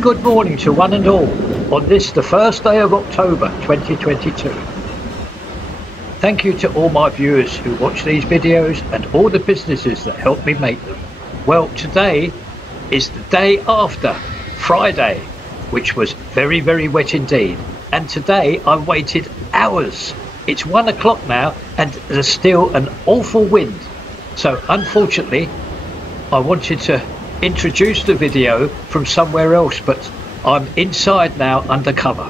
good morning to one and all on this, the first day of October 2022. Thank you to all my viewers who watch these videos and all the businesses that help me make them. Well, today is the day after Friday, which was very, very wet indeed. And today I waited hours. It's 1 o'clock now and there's still an awful wind. So unfortunately, I wanted to introduce the video from somewhere else, but I'm inside now under cover.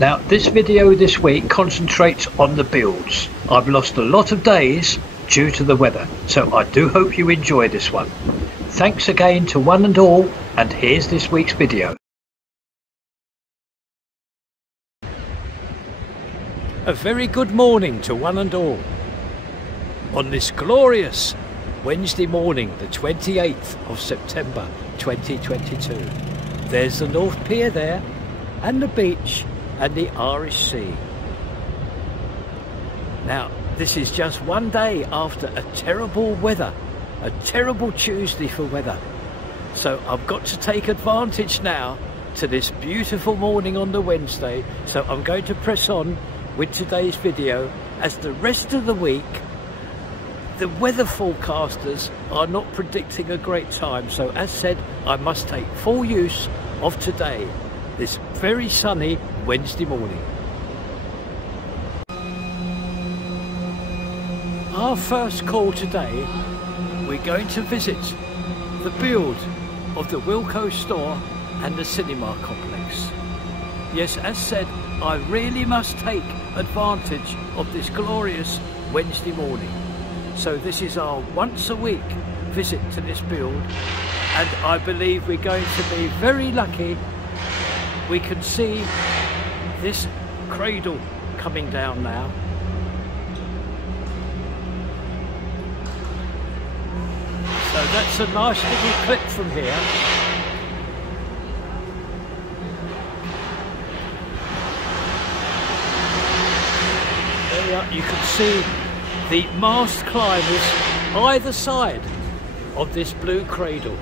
Now this video this week concentrates on the builds. I've lost a lot of days due to the weather, so I do hope you enjoy this one. Thanks again to one and all, and here's this week's video. A very good morning to one and all on this glorious Wednesday morning, the 28th of September 2022. There's the North Pier there, and the beach, and the Irish Sea. Now, this is just one day after a terrible weather, a terrible Tuesday for weather. So I've got to take advantage now to this beautiful morning on the Wednesday. So I'm going to press on with today's video, as the rest of the week the weather forecasters are not predicting a great time. So as said, I must take full use of today, this very sunny Wednesday morning. Our first call today, we're going to visit the build of the Wilko store and the cinema complex. Yes, as said, I really must take advantage of this glorious Wednesday morning. So this is our once a week visit to this build, and I believe we're going to be very lucky. We can see this cradle coming down now. So that's a nice little clip from here. There we are. You can see the mast climbers either side of this blue cradle.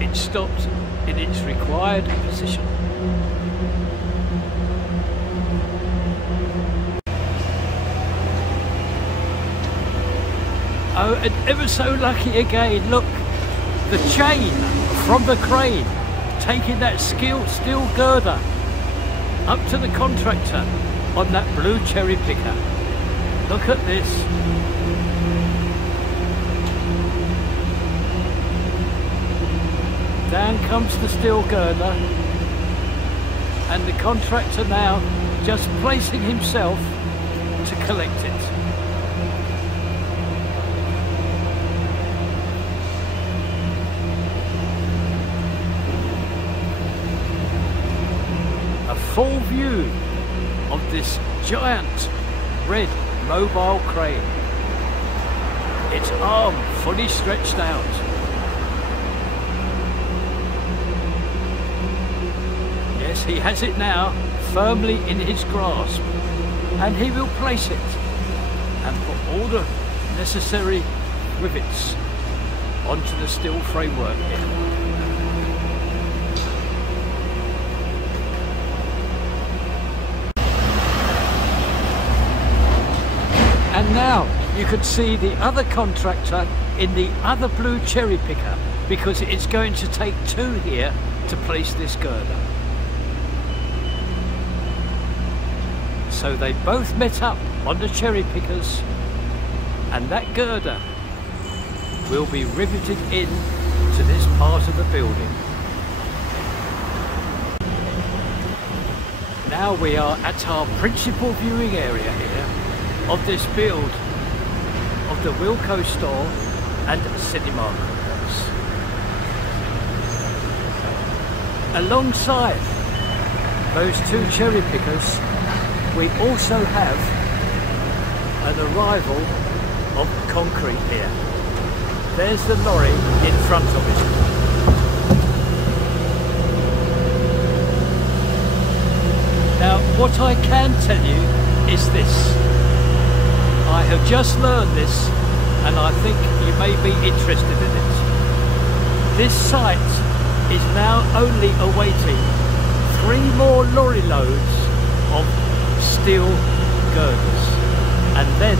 It stopped in its required position. Oh, and ever so lucky again, look, the chain from the crane taking that steel girder up to the contractor on that blue cherry picker. Look at this. Down comes the steel girder, and the contractor now just placing himself to collect it. A full view of this giant red mobile crane, its arm fully stretched out. Yes, he has it now firmly in his grasp, and he will place it and put all the necessary rivets onto the steel framework here. And now you can see the other contractor in the other blue cherry picker, because it's going to take two here to place this girder. So they both met up on the cherry pickers, and that girder will be riveted in to this part of the building. Now we are at our principal viewing area here of this build of the Wilko store and cinema complex. Alongside those two cherry pickers, we also have an arrival of concrete here. There's the lorry in front of it. Now, what I can tell you is this. I have just learned this, and I think you may be interested in it. This site is now only awaiting 3 more lorry loads of steel girders, and then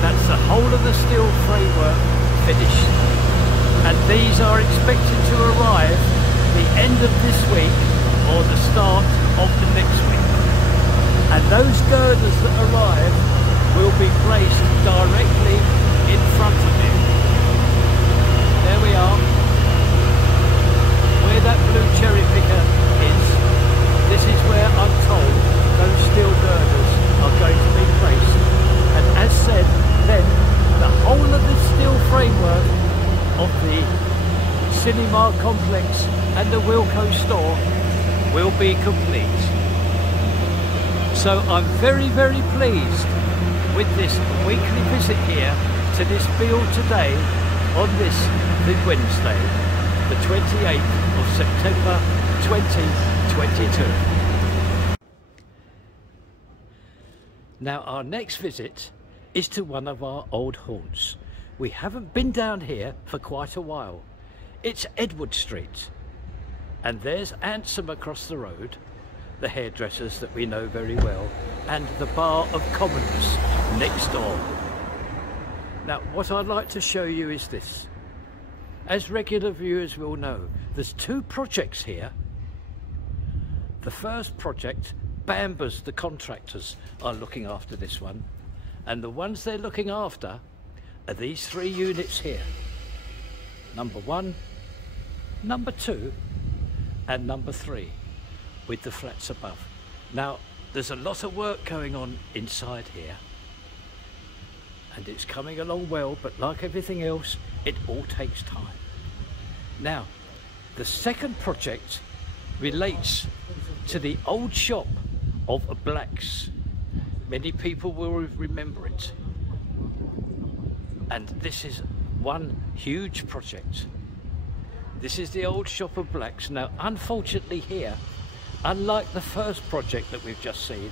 that's the whole of the steel framework finished. And these are expected to arrive the end of this week or the start of the next week. And those girders that arrive will be placed directly in front of you. There we are. Where that blue cherry picker is, this is where I'm told those steel girders are going to be placed. And as said, then the whole of the steel framework of the cinema complex and the Wilko store will be complete. So I'm very, very pleased with this weekly visit here to this field today on this, the Wednesday, the 28th of September 2022. Now our next visit is to one of our old haunts. We haven't been down here for quite a while. It's Edward Street. And there's Ansem across the road, the hairdressers that we know very well, and the Bar of Commons next door. Now what I'd like to show you is this. As regular viewers will know, there's 2 projects here. The first project, Bambers, the contractors, are looking after this one. And the ones they're looking after are these 3 units here. Number 1, number 2, and number 3, with the flats above. Now, there's a lot of work going on inside here, and it's coming along well, but like everything else, it all takes time. Now, the second project relates to the old shop of Blacks. Many people will remember it. And this is one huge project. This is the old shop of Blacks. Now, unfortunately here, unlike the first project that we've just seen,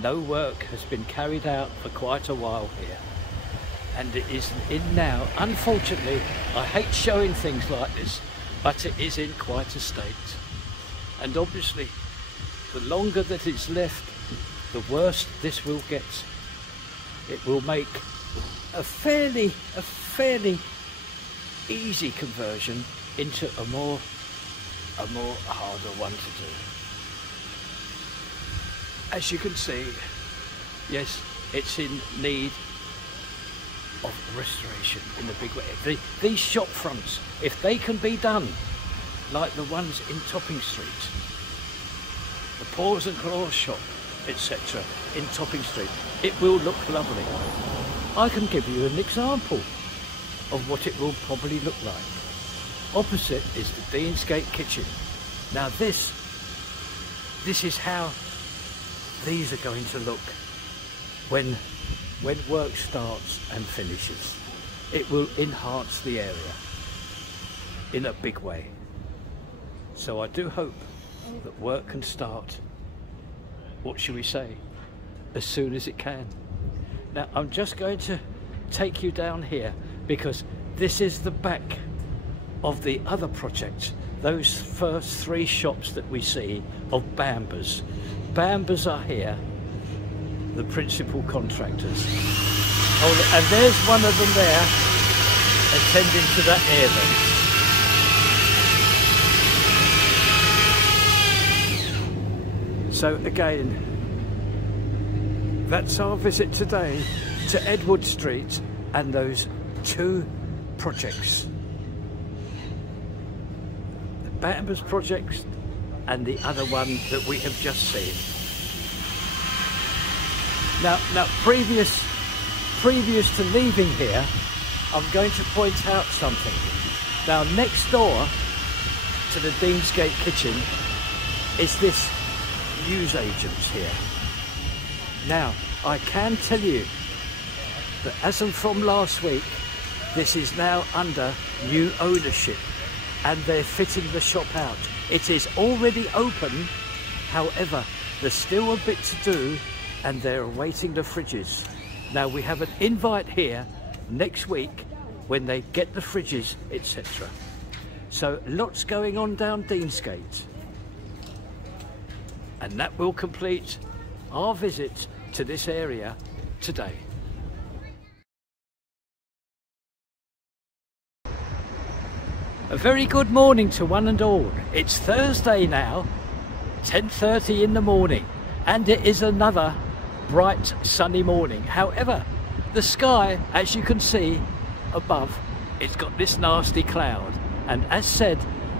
no work has been carried out for quite a while here. And it is in now, unfortunately, I hate showing things like this, but it is in quite a state. And obviously, the longer that it's left, the worse this will get. It will make a fairly easy conversion into a more harder one to do. As you can see, yes, it's in need of restoration in a big way. These shop fronts, if they can be done like the ones in Topping Street, the Paws and Claws shop, etc. in Topping Street, it will look lovely. I can give you an example of what it will probably look like. Opposite is the Deansgate kitchen. Now this is how these are going to look when work starts and finishes. It will enhance the area in a big way. So I do hope that work can start, what shall we say, as soon as it can. Now I'm just going to take you down here because this is the back of the other project, those first 3 shops that we see of Bambers. Bambers are here, the principal contractors. Oh, and there's one of them there attending to that air vent. So again, that's our visit today to Edward Street and those 2 projects. The Bambers project and the other one that we have just seen. Now previous to leaving here, I'm going to point out something. Now next door to the Deansgate kitchen is this newsagents here. Now, I can tell you that as of from last week, this is now under new ownership and they're fitting the shop out. It is already open, however, there's still a bit to do and they're awaiting the fridges. Now we have an invite here next week when they get the fridges, etc. So lots going on down Deansgate. And that will complete our visit to this area today. A very good morning to one and all. It's Thursday now, 10:30 in the morning, and it is another bright sunny morning. However, the sky, as you can see above, it's got this nasty cloud, and as said,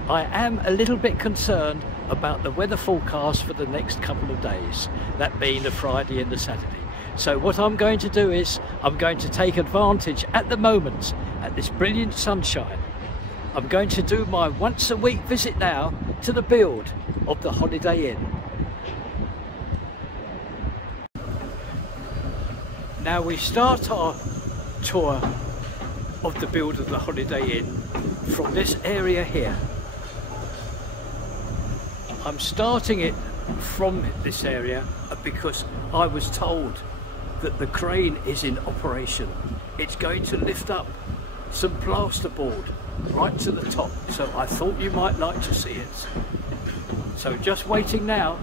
I am a little bit concerned about the weather forecast for the next couple of days, that being the Friday and the Saturday. So what I'm going to do is I'm going to take advantage at the moment at this brilliant sunshine. I'm going to do my once a week visit now to the build of the Holiday Inn. Now we start our tour of the build of the Holiday Inn from this area here. I'm starting it from this area because I was told that the crane is in operation. It's going to lift up some plasterboard right to the top, so I thought you might like to see it. So just waiting now.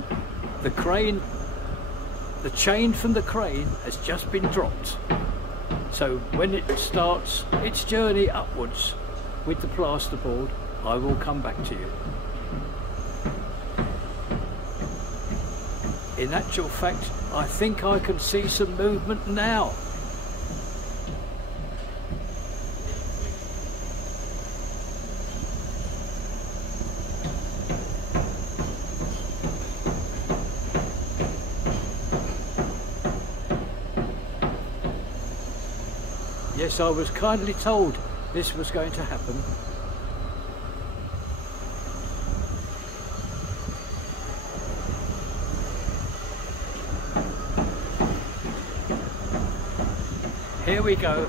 The crane, the chain from the crane has just been dropped, so when it starts its journey upwards with the plasterboard, I will come back to you. In actual fact, I think I can see some movement now. Yes, I was kindly told this was going to happen. Here we go.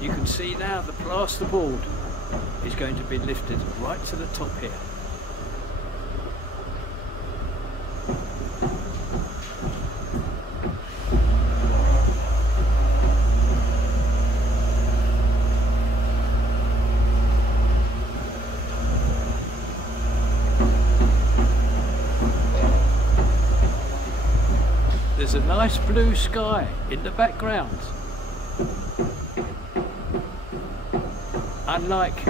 You can see now the plasterboard is going to be lifted right to the top here. There's a nice blue sky in the background. Unlike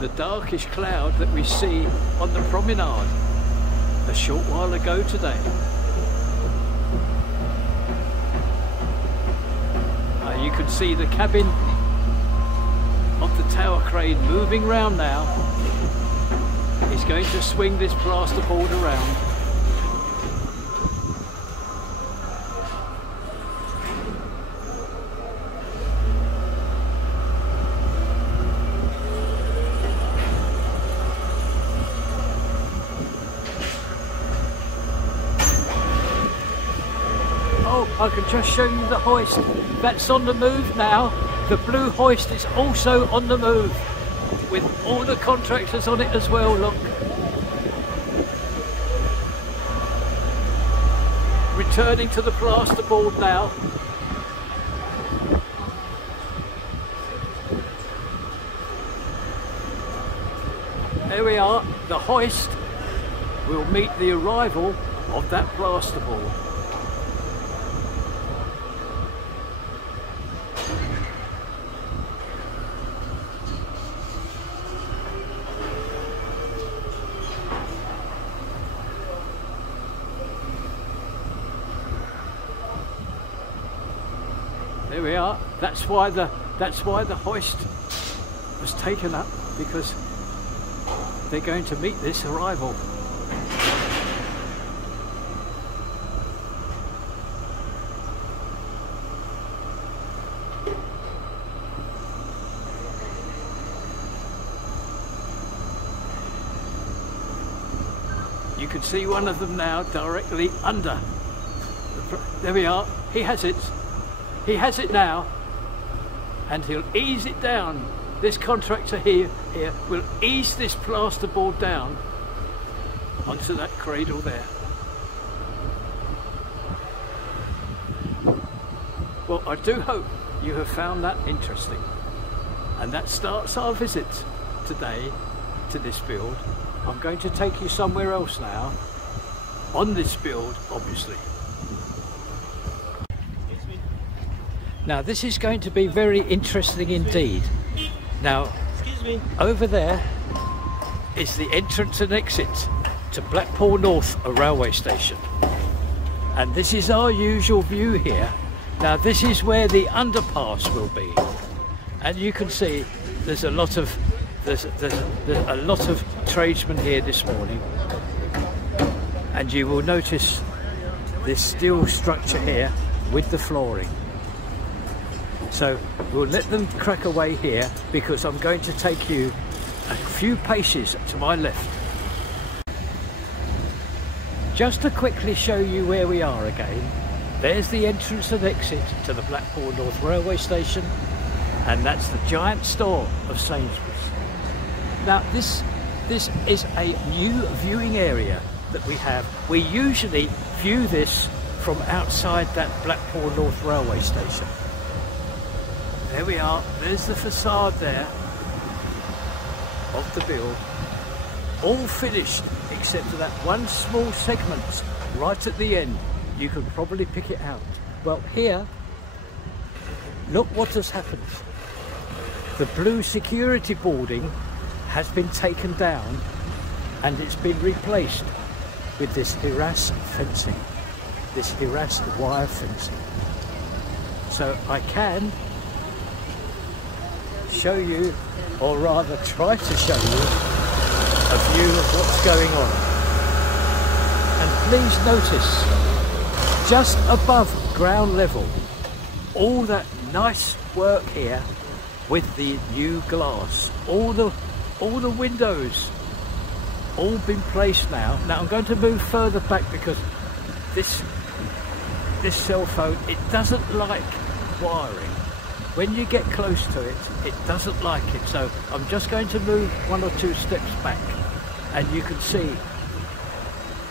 the darkish cloud that we see on the promenade a short while ago today. You can see the cabin of the tower crane moving round now. It's going to swing this plasterboard around. I can just show you the hoist. That's on the move now. The blue hoist is also on the move with all the contractors on it as well, look. Returning to the plasterboard now. There we are. The hoist will meet the arrival of that plasterboard. There we are. That's why the hoist was taken up, because they're going to meet this arrival. can see one of them now directly under. There we are. He has it. He has it now. And he'll ease it down. This contractor here will ease this plasterboard down onto that cradle there. Well, I do hope you have found that interesting. And that starts our visit today to this build. I'm going to take you somewhere else now on this build, obviously. Now this is going to be very interesting indeed. Now, over there is the entrance and exit to Blackpool North, a railway station. And this is our usual view here. Now this is where the underpass will be. And you can see there's a lot of tradesmen here this morning. And you will notice this steel structure here with the flooring. So we'll let them crack away here because I'm going to take you a few paces to my left. Just to quickly show you where we are again, there's the entrance and exit to the Blackpool North Railway Station, and that's the giant store of Sainsbury's. Now this is a new viewing area that we have. We usually view this from outside that Blackpool North Railway Station. There we are, there's the facade there of the build, all finished except for that one small segment right at the end. You can probably pick it out. Well, here, look what has happened. The blue security boarding has been taken down and it's been replaced with this harass fencing, this harass wire fencing. So I can show you, or rather try to show you, a view of what's going on. And please notice, just above ground level, all that nice work here with the new glass, all the windows, all been placed now. Now I'm going to move further back because this cell phone, it doesn't like wiring. When you get close to it, it doesn't like it. So I'm just going to move 1 or 2 steps back and you can see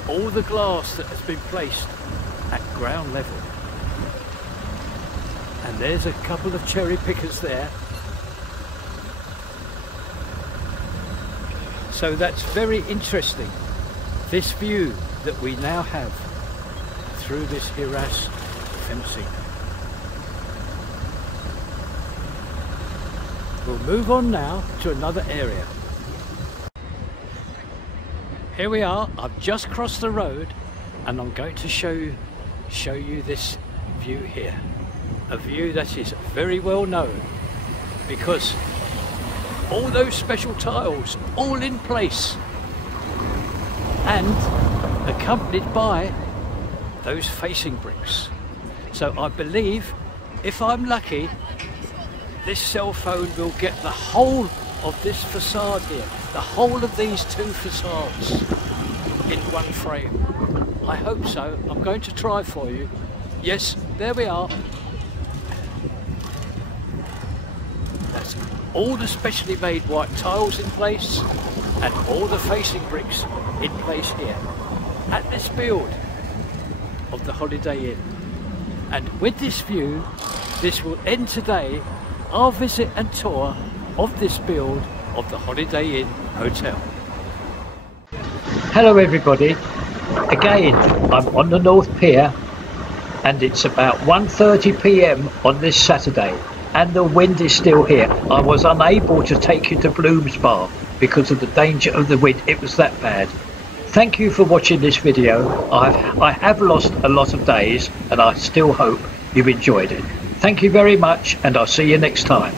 all the glass that has been placed at ground level. And there's a couple of cherry pickers there. So that's very interesting, this view that we now have through this harass fencing. We'll move on now to another area. Here we are, I've just crossed the road and I'm going to show you this view here. A view that is very well known because all those special tiles all in place and accompanied by those facing bricks. So I believe, if I'm lucky, this cell phone will get the whole of this facade here, the whole of these 2 facades in one frame. I hope so. I'm going to try for you. Yes, there we are. That's all the specially made white tiles in place and all the facing bricks in place here at this build of the Holiday Inn. And with this view, this will end today our visit and tour of this build of the Holiday Inn Hotel. Hello everybody, again I'm on the North Pier and it's about 1:30 p.m. on this Saturday and the wind is still here. I was unable to take you to Bloomsbar because of the danger of the wind, it was that bad. Thank you for watching this video. I have lost a lot of days and I still hope you've enjoyed it. Thank you very much and I'll see you next time.